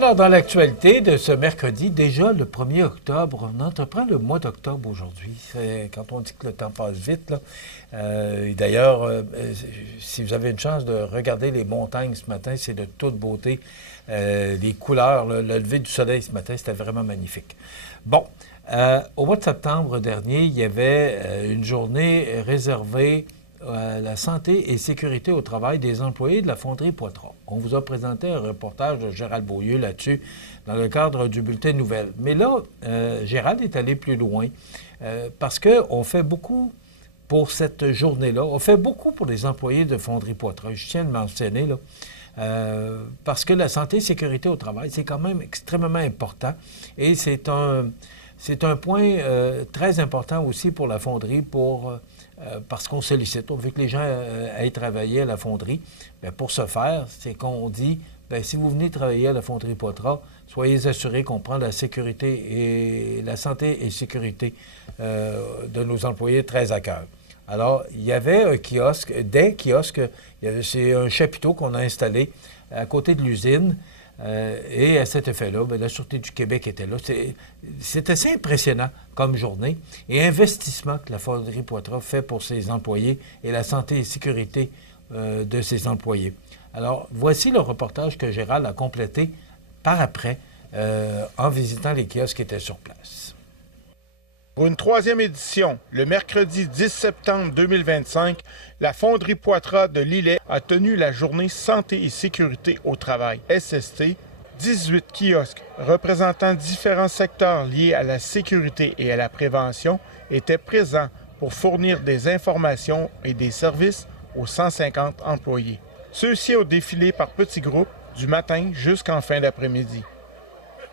Alors, dans l'actualité de ce mercredi, déjà le 1er octobre, on entreprend le mois d'octobre aujourd'hui. Quand on dit que le temps passe vite, là. Et d'ailleurs, si vous avez une chance de regarder les montagnes ce matin, c'est de toute beauté. Les couleurs, le lever du soleil ce matin, c'était vraiment magnifique. Bon, au mois de septembre dernier, il y avait une journée réservée à la santé et sécurité au travail des employés de la fonderie Poitras. On vous a présenté un reportage de Gérald Beaulieu là-dessus dans le cadre du bulletin de nouvelles. Mais là, Gérald est allé plus loin parce qu'on fait beaucoup pour cette journée-là. On fait beaucoup pour les employés de fonderie Poitras. Je tiens à le mentionner, là. Parce que la santé et sécurité au travail, c'est quand même extrêmement important. Et c'est un point très important aussi pour la fonderie, parce qu'on sollicite. On veut que les gens aillent travailler à la fonderie. Bien, pour ce faire, c'est qu'on dit, bien, si vous venez travailler à la fonderie Poitras, soyez assurés qu'on prend la sécurité et la santé et sécurité de nos employés très à cœur. Alors, il y avait un kiosque, des kiosques, c'est un chapiteau qu'on a installé à côté de l'usine. Et à cet effet-là, bien, la Sûreté du Québec était là. C'est assez impressionnant comme journée et investissement que la fonderie Poitras fait pour ses employés et la santé et sécurité de ses employés. Alors, voici le reportage que Gérald a complété par après en visitant les kiosques qui étaient sur place. Pour une troisième édition, le mercredi 10 septembre 2025, la fonderie Poitras de Lillet a tenu la journée Santé et sécurité au travail, SST. 18 kiosques représentant différents secteurs liés à la sécurité et à la prévention étaient présents pour fournir des informations et des services aux 150 employés. Ceux-ci ont défilé par petits groupes du matin jusqu'en fin d'après-midi.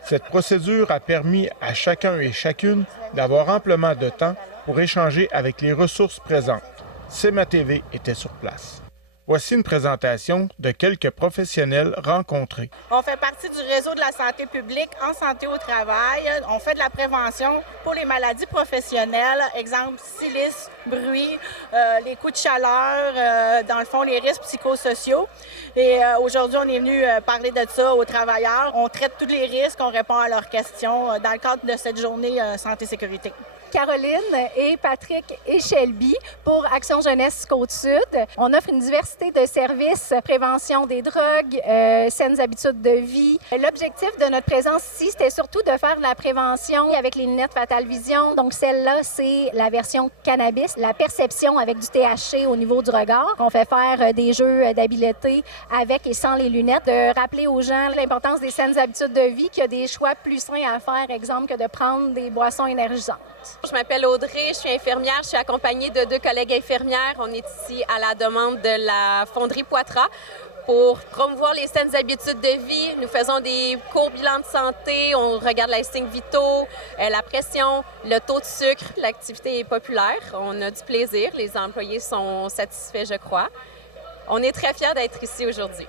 Cette procédure a permis à chacun et chacune d'avoir amplement de temps pour échanger avec les ressources présentes. CEMA TV était sur place. Voici une présentation de quelques professionnels rencontrés. On fait partie du réseau de la santé publique en santé au travail. On fait de la prévention pour les maladies professionnelles, exemple silice, bruit, les coups de chaleur, dans le fond les risques psychosociaux. Et aujourd'hui, on est venu parler de ça aux travailleurs. On traite tous les risques, on répond à leurs questions dans le cadre de cette journée santé-sécurité. Caroline et Patrick et Shelby pour Action Jeunesse Côte-Sud. On offre une diversité de services, prévention des drogues, saines habitudes de vie. L'objectif de notre présence ici, c'était surtout de faire de la prévention avec les lunettes Fatal Vision. Donc celle-là, c'est la version cannabis, la perception avec du THC au niveau du regard. On fait faire des jeux d'habileté avec et sans les lunettes, de rappeler aux gens l'importance des saines habitudes de vie, qu'il y a des choix plus sains à faire, exemple, que de prendre des boissons énergisantes. Je m'appelle Audrey, je suis infirmière, je suis accompagnée de 2 collègues infirmières. On est ici à la demande de la fonderie Poitras pour promouvoir les saines habitudes de vie. Nous faisons des courts bilans de santé, on regarde les signes vitaux, la pression, le taux de sucre. L'activité est populaire, on a du plaisir, les employés sont satisfaits, je crois. On est très fiers d'être ici aujourd'hui.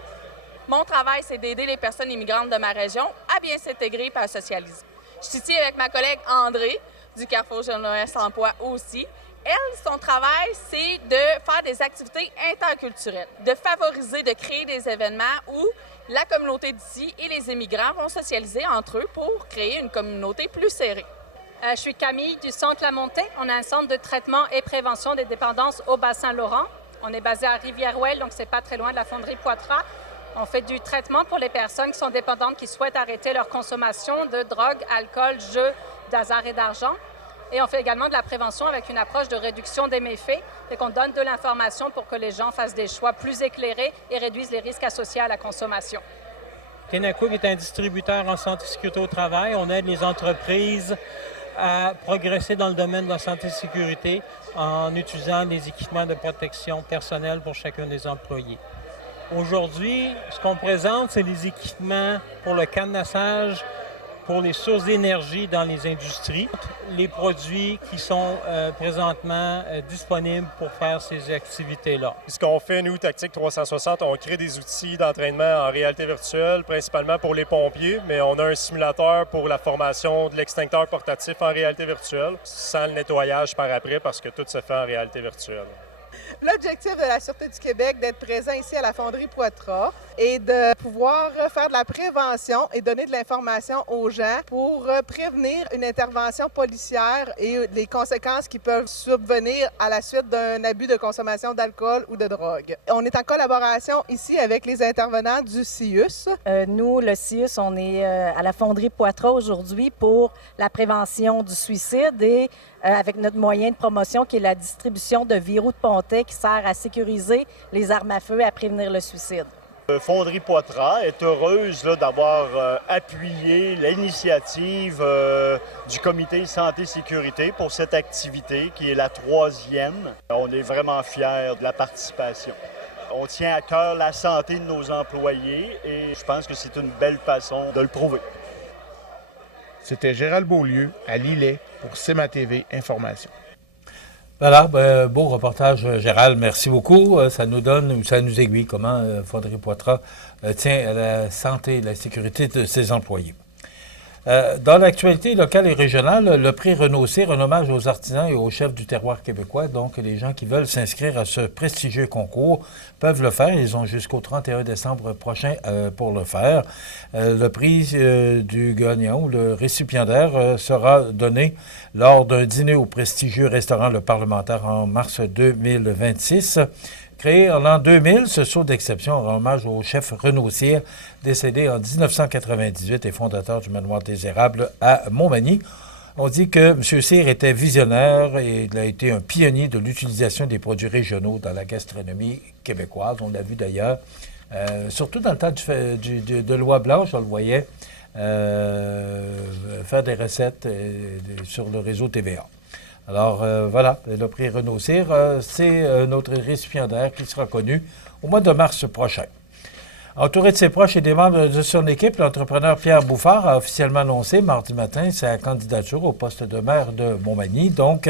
Mon travail, c'est d'aider les personnes immigrantes de ma région à bien s'intégrer et à socialiser. Je suis ici avec ma collègue André, du Carrefour Jeunesse Emploi aussi. Elle, son travail, c'est de faire des activités interculturelles, de favoriser, de créer des événements où la communauté d'ici et les immigrants vont socialiser entre eux pour créer une communauté plus serrée. Je suis Camille du Centre La Montée. On a un centre de traitement et prévention des dépendances au Bas-Saint-Laurent. On est basé à Rivière-Ouelle, donc c'est pas très loin de la fonderie Poitras. On fait du traitement pour les personnes qui sont dépendantes, qui souhaitent arrêter leur consommation de drogue, alcool, jeux, d'hasard et d'argent. Et on fait également de la prévention avec une approche de réduction des méfaits et qu'on donne de l'information pour que les gens fassent des choix plus éclairés et réduisent les risques associés à la consommation. Kenacook est un distributeur en santé et sécurité au travail. On aide les entreprises à progresser dans le domaine de la santé et sécurité en utilisant des équipements de protection personnelle pour chacun des employés. Aujourd'hui, ce qu'on présente, c'est les équipements pour le cadenassage, pour les sources d'énergie dans les industries, les produits qui sont présentement disponibles pour faire ces activités-là. Ce qu'on fait, nous, Tactique 360, on crée des outils d'entraînement en réalité virtuelle, principalement pour les pompiers, mais on a un simulateur pour la formation de l'extincteur portatif en réalité virtuelle, sans le nettoyage par après, parce que tout se fait en réalité virtuelle. L'objectif de la Sûreté du Québec d'être présent ici à la fonderie Poitras, et de pouvoir faire de la prévention et donner de l'information aux gens pour prévenir une intervention policière et les conséquences qui peuvent subvenir à la suite d'un abus de consommation d'alcool ou de drogue. On est en collaboration ici avec les intervenants du CIUS. Nous, le CIUS, on est à la Fonderie Poitras aujourd'hui pour la prévention du suicide et avec notre moyen de promotion qui est la distribution de verrous de pontet qui sert à sécuriser les armes à feu et à prévenir le suicide. Fonderie Poitras est heureuse d'avoir appuyé l'initiative du comité santé-sécurité pour cette activité qui est la 3e. On est vraiment fiers de la participation. On tient à cœur la santé de nos employés et je pense que c'est une belle façon de le prouver. C'était Gérald Beaulieu à Lillet pour CEMA TV Information. Voilà, beau reportage, Gérald. Merci beaucoup. Ça nous donne, ou ça nous aiguille comment Fonderie Poitras tient à la santé et la sécurité de ses employés. Dans l'actualité locale et régionale, le prix Renault-Cyr rend hommage aux artisans et aux chefs du terroir québécois. Donc, les gens qui veulent s'inscrire à ce prestigieux concours peuvent le faire. Ils ont jusqu'au 31 décembre prochain pour le faire. Le prix du gagnant ou le récipiendaire sera donné lors d'un dîner au prestigieux restaurant Le Parlementaire en mars 2026. Créé en l'an 2000, ce saut d'exception rend hommage au chef Renault-Cyr, décédé en 1998 et fondateur du Manoir des Érables à Montmagny. On dit que M. Cyr était visionnaire et il a été un pionnier de l'utilisation des produits régionaux dans la gastronomie québécoise. On l'a vu d'ailleurs, surtout dans le temps de Loi Blanche, on le voyait faire des recettes sur le réseau TVA. Alors, voilà, le prix Renault-Cyr, c'est notre récipiendaire qui sera connu au mois de mars prochain. Entouré de ses proches et des membres de son équipe, l'entrepreneur Pierre Bouffard a officiellement annoncé mardi matin sa candidature au poste de maire de Montmagny. Donc,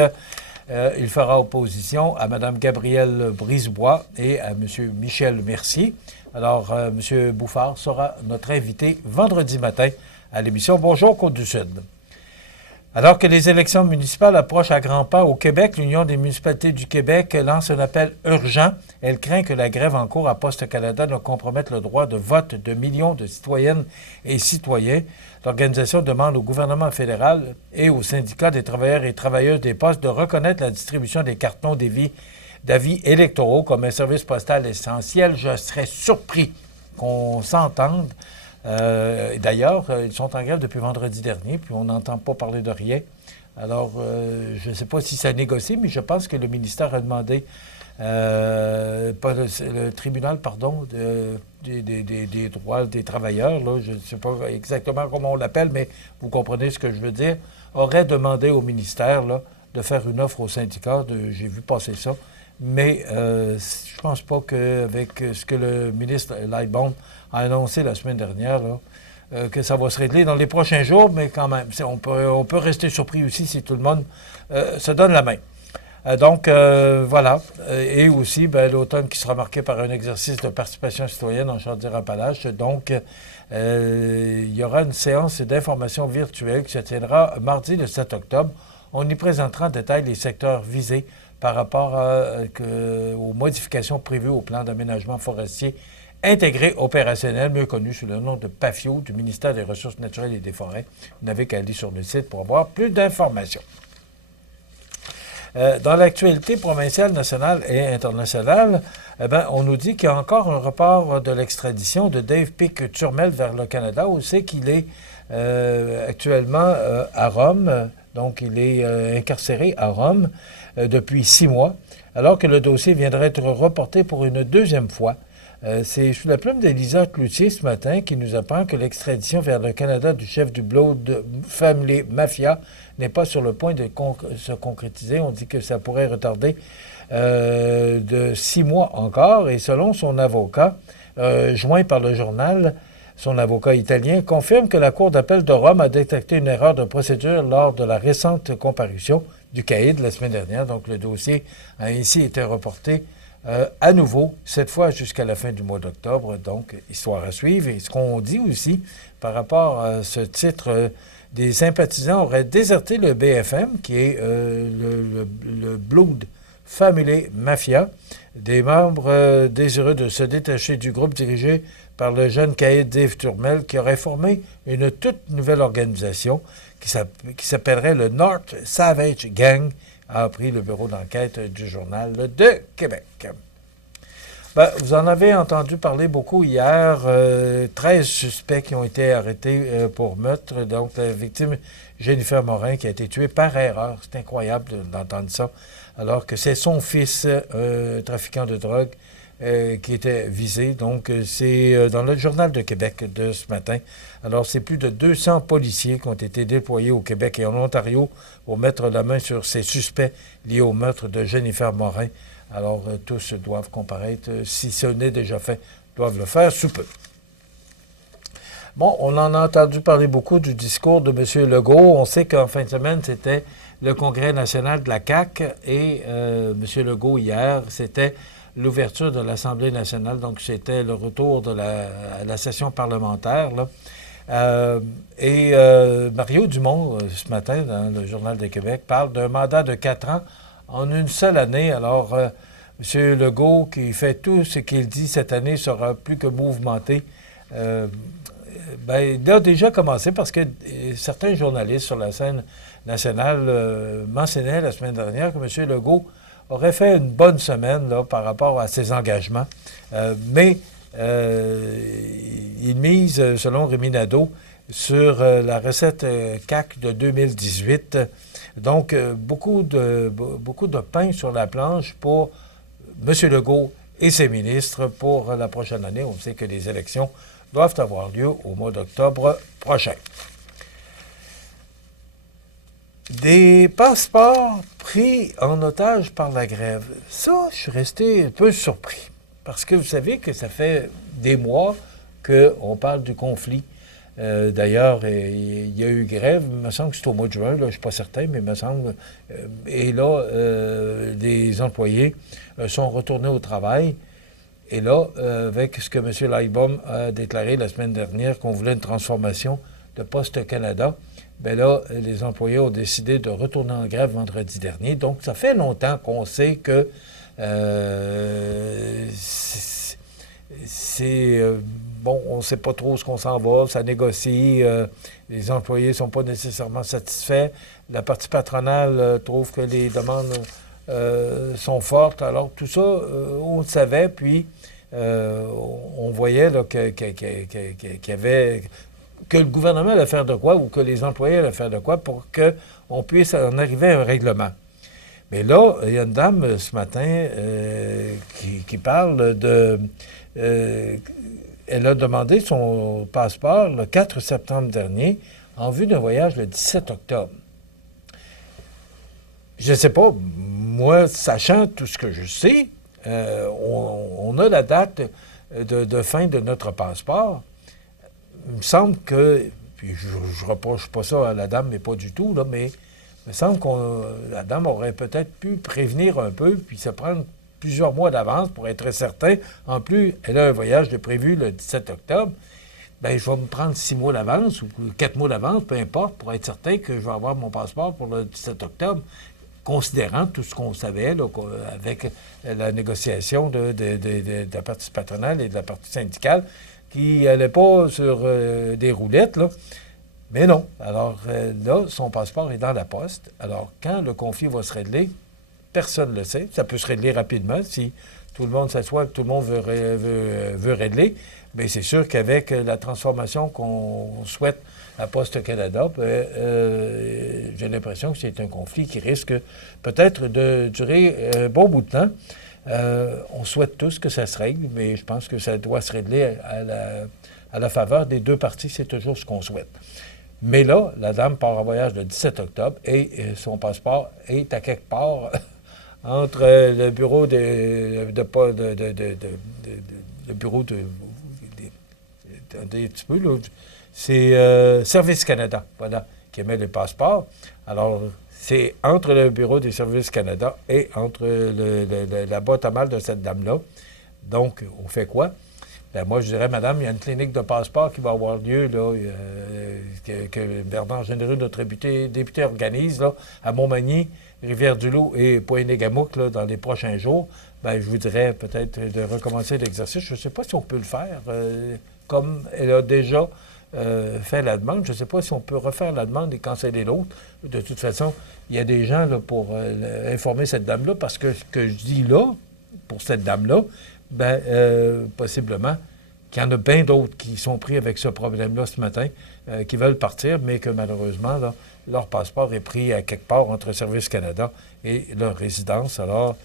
il fera opposition à Mme Gabrielle Brisebois et à M. Michel Mercier. Alors, M. Bouffard sera notre invité vendredi matin à l'émission Bonjour Côte-du-Sud. Alors que les élections municipales approchent à grands pas au Québec, l'Union des municipalités du Québec lance un appel urgent. Elle craint que la grève en cours à Poste Canada ne compromette le droit de vote de millions de citoyennes et citoyens. L'organisation demande au gouvernement fédéral et aux syndicats des travailleurs et travailleuses des postes de reconnaître la distribution des cartons d'avis électoraux comme un service postal essentiel. Je serais surpris qu'on s'entende. D'ailleurs, ils sont en grève depuis vendredi dernier, puis on n'entend pas parler de rien. Alors, je ne sais pas si ça négocie, mais je pense que le ministère a demandé, le tribunal, pardon, des droits des travailleurs, là, je ne sais pas exactement comment on l'appelle, mais vous comprenez ce que je veux dire, aurait demandé au ministère là, de faire une offre aux syndicats. J'ai vu passer ça. Mais je ne pense pas qu'avec ce que le ministre Lightbound a annoncé la semaine dernière, là, que ça va se régler dans les prochains jours, mais quand même, on peut rester surpris aussi si tout le monde se donne la main. Donc, voilà. Et aussi, l'automne qui sera marqué par un exercice de participation citoyenne en Chaudière-Appalaches. Donc, il y aura une séance d'information virtuelle qui se tiendra mardi le 7 octobre. On y présentera en détail les secteurs visés par rapport aux modifications prévues au plan d'aménagement forestier intégré opérationnel, mieux connu sous le nom de PAFIO, du ministère des Ressources naturelles et des Forêts. Vous n'avez qu'à aller sur le site pour avoir plus d'informations. Dans l'actualité provinciale, nationale et internationale, on nous dit qu'il y a encore un report de l'extradition de Dave Pic-Turmel vers le Canada. On sait qu'il est actuellement à Rome, donc il est incarcéré à Rome depuis 6 mois, alors que le dossier viendrait être reporté pour une deuxième fois. C'est sous la plume d'Élisa Cloutier ce matin qui nous apprend que l'extradition vers le Canada du chef du Blood Family Mafia n'est pas sur le point de se concrétiser. On dit que ça pourrait retarder de 6 mois encore. Et selon son avocat, joint par le journal, son avocat italien confirme que la Cour d'appel de Rome a détecté une erreur de procédure lors de la récente comparution du caïd la semaine dernière. Donc, le dossier a ainsi été reporté à nouveau, cette fois jusqu'à la fin du mois d'octobre. Donc, histoire à suivre. Et ce qu'on dit aussi par rapport à ce titre, des sympathisants auraient déserté le BFM, qui est le Blood Family Mafia. des membres désireux de se détacher du groupe dirigé par le jeune caïd Dave Turmel qui aurait formé une toute nouvelle organisation qui s'appellerait le North Savage Gang, a appris le bureau d'enquête du Journal de Québec. Ben, vous en avez entendu parler beaucoup hier. 13 suspects qui ont été arrêtés pour meurtre. Donc, la victime, Jennifer Morin, qui a été tuée par erreur. C'est incroyable d'entendre ça. Alors que c'est son fils, trafiquant de drogue, qui était visé. Donc, c'est dans le Journal de Québec de ce matin. Alors, c'est plus de 200 policiers qui ont été déployés au Québec et en Ontario pour mettre la main sur ces suspects liés au meurtre de Jennifer Morin. Alors, tous doivent comparaître. Si ce n'est déjà fait, doivent le faire sous peu. Bon, on en a entendu parler beaucoup du discours de M. Legault. On sait qu'en fin de semaine, c'était le Congrès national de la CAQ et M. Legault, hier, c'était l'ouverture de l'Assemblée nationale. Donc, c'était le retour de la session parlementaire, là. Mario Dumont, ce matin, dans le Journal de Québec, parle d'un mandat de 4 ans en une seule année. Alors, M. Legault, qui fait tout ce qu'il dit cette année, sera plus que mouvementé. Il a déjà commencé parce que certains journalistes sur la scène nationale mentionnaient la semaine dernière que M. Legault aurait fait une bonne semaine là, par rapport à ses engagements. Mais il mise, selon Rémi Nadeau, sur la recette CAQ de 2018. Donc, beaucoup de pain sur la planche pour M. Legault et ses ministres pour la prochaine année. On sait que les élections doivent avoir lieu au mois d'octobre prochain. Des passeports pris en otage par la grève. Ça, je suis resté un peu surpris. Parce que vous savez que ça fait des mois qu'on parle du conflit. D'ailleurs, il y a eu grève, il me semble que c'est au mois de juin, là, je ne suis pas certain, mais il me semble. Et là, les employés sont retournés au travail. Et là, avec ce que M. Lightbaum a déclaré la semaine dernière, qu'on voulait une transformation de Poste Canada, bien là, les employés ont décidé de retourner en grève vendredi dernier. Donc, ça fait longtemps qu'on sait que bon, on ne sait pas trop ce qu'on s'en va, ça négocie, les employés ne sont pas nécessairement satisfaits, la partie patronale trouve que les demandes sont fortes, alors tout ça, on le savait, puis on voyait là, qu'il y avait, que le gouvernement allait faire de quoi, ou que les employés allaient faire de quoi pour qu'on puisse en arriver à un règlement. Mais là, il y a une dame ce matin qui parle de... elle a demandé son passeport le 4 septembre dernier en vue d'un voyage le 17 octobre. Je ne sais pas, moi, sachant tout ce que je sais, on a la date de fin de notre passeport. Il me semble que, puis je ne reproche pas ça à la dame, mais pas du tout, là, mais il me semble que la dame aurait peut-être pu prévenir un peu, puis se prendre plusieurs mois d'avance pour être certain. En plus, elle a un voyage de prévu le 17 octobre. Bien, je vais me prendre 6 mois d'avance ou 4 mois d'avance, peu importe, pour être certain que je vais avoir mon passeport pour le 17 octobre, considérant tout ce qu'on savait là, avec la négociation de la partie patronale et de la partie syndicale, qui n'allait pas sur des roulettes, là. Mais non. Alors là, son passeport est dans la poste. Alors, quand le conflit va se régler, personne ne le sait. Ça peut se régler rapidement si tout le monde s'assoit et tout le monde veut régler. Mais c'est sûr qu'avec la transformation qu'on souhaite à Poste Canada, j'ai l'impression que c'est un conflit qui risque peut-être de durer un bon bout de temps. On souhaite tous que ça se règle, mais je pense que ça doit se régler à la faveur des deux parties. C'est toujours ce qu'on souhaite. Mais là, la dame part en voyage le 17 octobre et son passeport est à quelque part entre le bureau le bureau un petit peu, là, c'est Service Canada, voilà, qui émet le passeport. Alors, c'est entre le bureau des Services Canada et entre la boîte à mal de cette dame-là. Donc, on fait quoi? Bien, moi, je dirais, madame, il y a une clinique de passeport qui va avoir lieu, là, que Bernard Généreux, notre député organise, là, à Montmagny, Rivière-du-Loup et Pointe-Négamouk, là, dans les prochains jours. bien, je vous dirais peut-être de recommencer l'exercice. Je ne sais pas si on peut le faire, comme elle a déjà fait la demande. Je ne sais pas si on peut refaire la demande et canceller l'autre. De toute façon, il y a des gens là, pour informer cette dame-là, parce que ce que je dis là, pour cette dame-là, bien, possiblement qu'il y en a bien d'autres qui sont pris avec ce problème-là ce matin, qui veulent partir, mais que malheureusement, là, leur passeport est pris à quelque part entre Service Canada et leur résidence. Alors,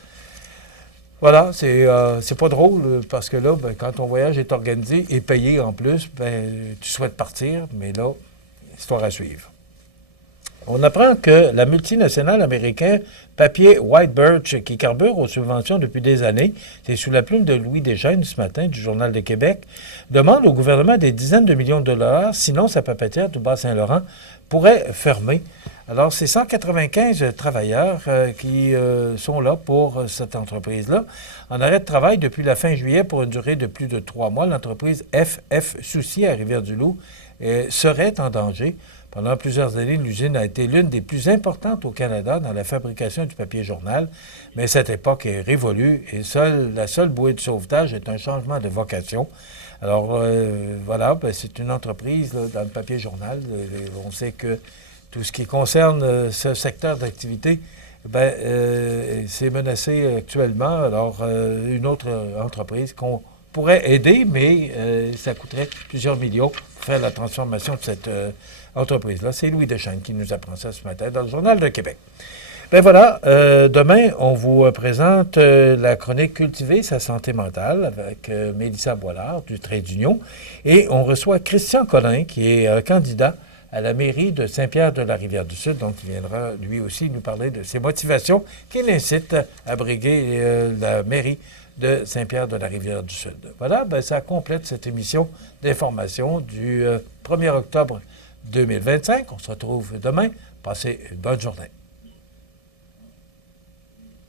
voilà, c'est pas drôle parce que là, ben, quand ton voyage est organisé et payé en plus, ben, tu souhaites partir, mais là, histoire à suivre. On apprend que la multinationale américaine Papier White Birch, qui carbure aux subventions depuis des années, c'est sous la plume de Louis Deschaines ce matin du Journal de Québec, demande au gouvernement des dizaines de millions de dollars, sinon sa papetière du Bas-Saint-Laurent pourrait fermer. Alors, c'est 195 travailleurs qui sont là pour cette entreprise-là. En arrêt de travail depuis la fin juillet pour une durée de plus de 3 mois, l'entreprise FF Soucy à Rivière-du-Loup serait en danger. Pendant plusieurs années, l'usine a été l'une des plus importantes au Canada dans la fabrication du papier journal, mais cette époque est révolue et la seule bouée de sauvetage est un changement de vocation. Alors, voilà, ben, c'est une entreprise là, dans le papier journal. On sait que tout ce qui concerne ce secteur d'activité, ben, c'est menacé actuellement. Alors, une autre entreprise qu'on pourrait aider, mais ça coûterait plusieurs millions pour faire la transformation de cette entreprise-là. C'est Louis Deschaines qui nous apprend ça ce matin dans le Journal de Québec. Bien voilà, demain, on vous présente la chronique Cultiver sa santé mentale avec Mélissa Boilard du Trait d'Union. Et on reçoit Christian Collin, qui est candidat à la mairie de Saint-Pierre-de-la-Rivière-du-Sud. Donc, il viendra lui aussi nous parler de ses motivations qui l'incitent à briguer la mairie de Saint-Pierre-de-la-Rivière-du-Sud. Voilà, bien, ça complète cette émission d'information du 1er octobre 2025. On se retrouve demain. Passez une bonne journée.